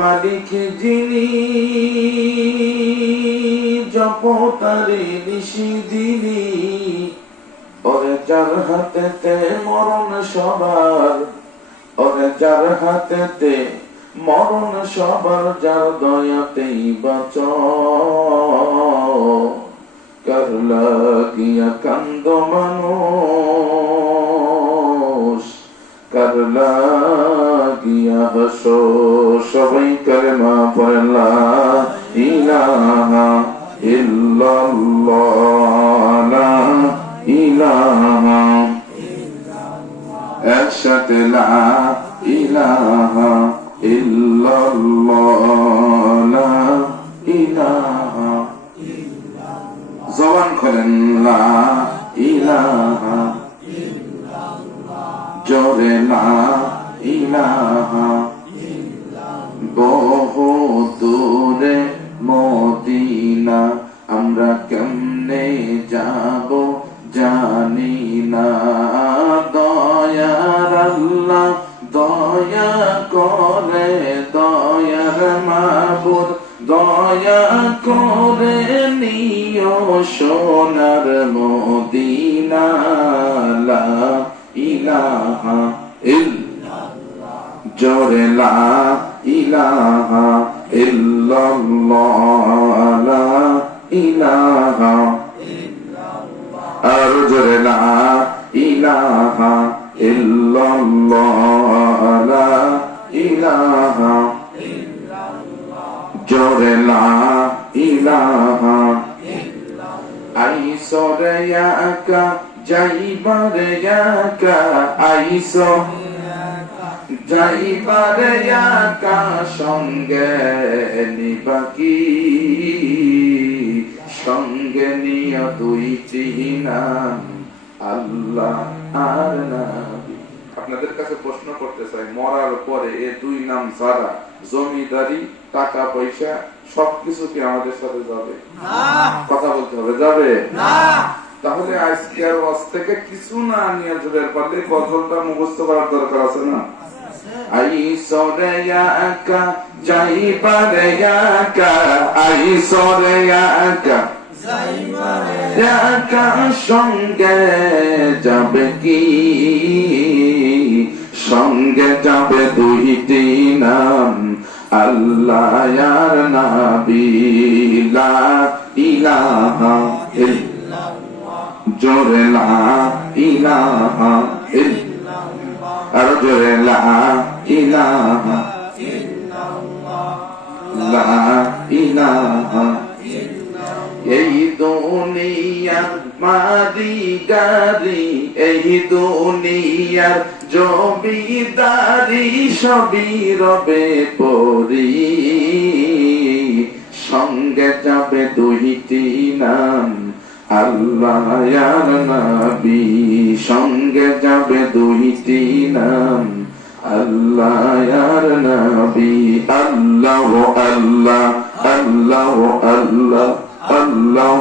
মালিক যিনি জপতারে নিশি দিনি ওরে যার হাতেতে মরণ সবার, ওরে যার হাতেতে মরণ সবার, যার দয়াতেই বাঁচ। কার লাগিয়া কান্দ মানুষ, কার লাগিয়া হাসো, সবাই কালেমা পড়ে লা ইলাহা ইল্লাল্লাহ, লা ইলাহা একসাথে লা ইলাহা ইল্লাল্লাহ, লা ইলাহা। জবান খোলেন লা ইলাহা, জোরে লা ইলাহা। বহু দূরে মদিনা, আমরা কেমনে যাব জানি না। দয়ার আল্লাহ দয়া করে, দয়ার মাবুদ দয়া করে নিও সোনার মদিনা। লা ইলাহা ইল্লাল্লাহ, জোরে লা ইলাহা ইল্লাল্লাহ, লা ইলাহা আর জোরে লা ইলাহা ইল্লাল্লাহ, লা ইলাহা জোরে লা ইলাহা। আইসরে একা যাইবারে একা, আইসো যাইবারে একা, সঙ্গে নিবাকি সঙ্গে নিয়া দুইটি নাম, আল্লাহ আর নবী। আপনাদের কাছে প্রশ্ন করতে চাই, মরার পরে এই দুই নাম ছাড়া জমিদারি টাকা পয়সা সবকিছু কি আমাদের সাথে যাবে? কথা বলতে হবে, যাবে না। তাহলে আজকের ওয়াজ থেকে কিছু না নিয়ে জোরের পারলে গজলটা মুখস্থ করার দরকার আছে না? আইসরে একা যাইবারে একা, আইসরে একা একা, সঙ্গে যাবে কি সঙ্গে যাবে দুইটি নাম, আল্লাহ আর নবী। লা ইলাহা ইল্লাল্লাহ, জোরে লা ইলাহা ইল্লাল্লাহ, আর জোরে লা ইলাহা ইল্লাল্লাহ, লা ইলাহা। এই দুনিয়ার মাদিগারি, এই দুনিয়ার জমিদারি, সবই রবে পরি, সঙ্গে যাবে দুইটি নাম, আল্লাহ আর নবী। সঙ্গে যাবে দুইটি নাম, আল্লাহ আর নবী। আল্লাহ আল্লাহ আল্লাহ আল্লাহ আল্লাহ